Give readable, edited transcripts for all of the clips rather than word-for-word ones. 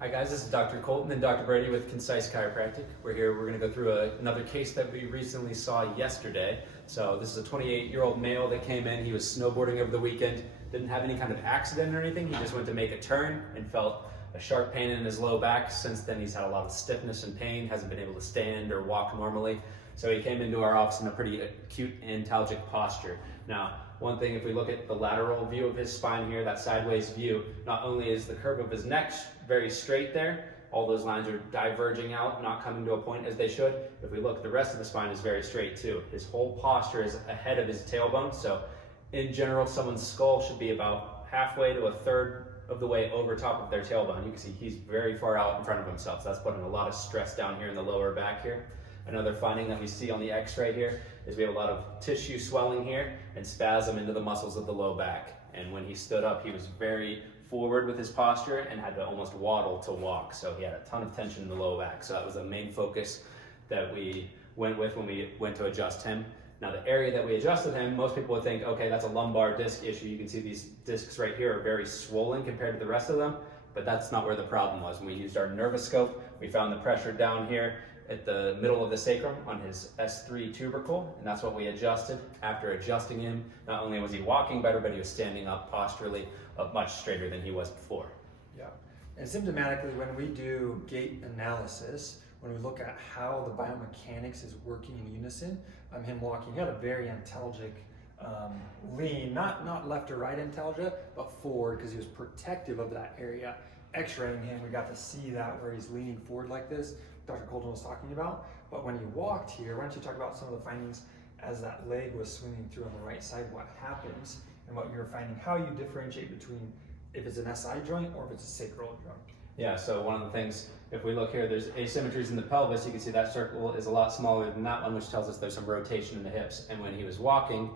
Hi guys, this is Dr. Colton and Dr. Brady with Concise Chiropractic. We're going to go through another case that we recently saw yesterday. So this is a 28-year-old male that came in. He was snowboarding over the weekend, didn't have any kind of accident or anything. He just went to make a turn and felt a sharp pain in his low back. Since then he's had a lot of stiffness and pain, hasn't been able to stand or walk normally. So he came into our office in a pretty acute antalgic posture. Now, one thing, if we look at the lateral view of his spine here, that sideways view, not only is the curve of his neck very straight there, all those lines are diverging out, not coming to a point as they should. If we look, the rest of the spine is very straight too. His whole posture is ahead of his tailbone. So in general, someone's skull should be about halfway to a third of the way over top of their tailbone. You can see he's very far out in front of himself. So that's putting a lot of stress down here in the lower back here. Another finding that we see on the x-ray here is we have a lot of tissue swelling here and spasm into the muscles of the low back. And when he stood up, he was very forward with his posture and had to almost waddle to walk. So he had a ton of tension in the low back. So that was the main focus that we went with when we went to adjust him. Now the area that we adjusted him, most people would think, okay, that's a lumbar disc issue. You can see these discs right here are very swollen compared to the rest of them, but that's not where the problem was. When we used our nervous scope, we found the pressure down here at the middle of the sacrum on his S3 tubercle, and that's what we adjusted. After adjusting him, not only was he walking better, but he was standing up posturally much straighter than he was before. Yeah, and symptomatically, when we do gait analysis, when we look at how the biomechanics is working in unison, him walking, he had a very antalgic lean, not left or right antalgia, but forward, because he was protective of that area. X-raying him, we got to see that where he's leaning forward like this, Dr. Colton was talking about. But when he walked here, why don't you talk about some of the findings as that leg was swinging through on the right side, what happens, and what you're finding, how you differentiate between if it's an SI joint or if it's a sacral joint. Yeah, so one of the things, if we look here, there's asymmetries in the pelvis. You can see that circle is a lot smaller than that one, which tells us there's some rotation in the hips. And when he was walking,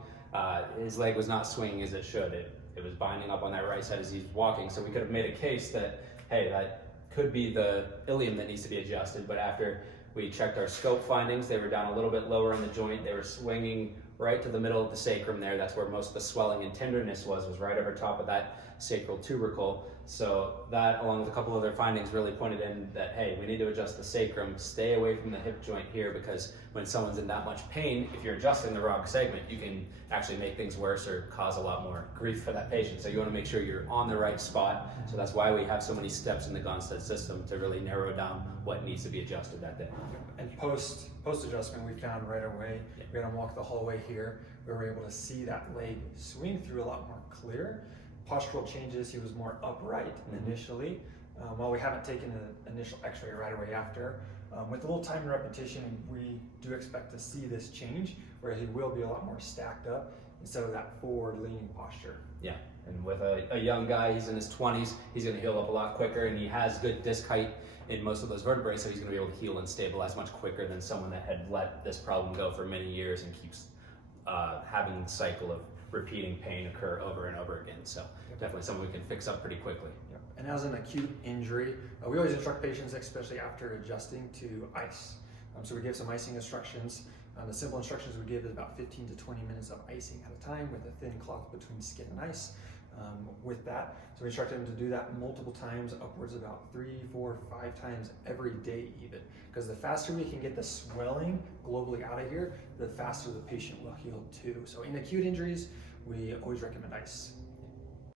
his leg was not swinging as it should. It was binding up on that right side as he's walking. So we could have made a case that, hey, that could be the ilium that needs to be adjusted. But after we checked our scope findings, they were down a little bit lower in the joint. They were swinging right to the middle of the sacrum there. That's where most of the swelling and tenderness was right over top of that sacral tubercle. So that, along with a couple other findings, really pointed in that, hey, we need to adjust the sacrum, stay away from the hip joint here, because when someone's in that much pain, if you're adjusting the wrong segment, you can actually make things worse or cause a lot more grief for that patient. So you want to make sure you're on the right spot. So that's why we have so many steps in the Gonstead system to really narrow down what needs to be adjusted that day. And post adjustment, we found right away, we had him walk the hallway here, we were able to see that leg swing through a lot more clear. Postural changes, he was more upright initially. While we haven't taken an initial x-ray right away after, with a little time and repetition, we do expect to see this change where he will be a lot more stacked up instead of that forward leaning posture. Yeah, and with a young guy, he's in his 20s, he's going to heal up a lot quicker, and he has good disc height in most of those vertebrae, so he's going to be able to heal and stabilize much quicker than someone that had let this problem go for many years and keeps having the cycle of repeating pain occur over and over again. So definitely something we can fix up pretty quickly. Yep. And as an acute injury, we always instruct patients, especially after adjusting, to ice. So we give some icing instructions. The simple instructions we give is about 15 to 20 minutes of icing at a time with a thin cloth between skin and ice. With that, so we instruct them to do that multiple times, upwards about 3, 4, 5 times every day even. Because the faster we can get the swelling globally out of here, the faster the patient will heal too. So in acute injuries, we always recommend ice.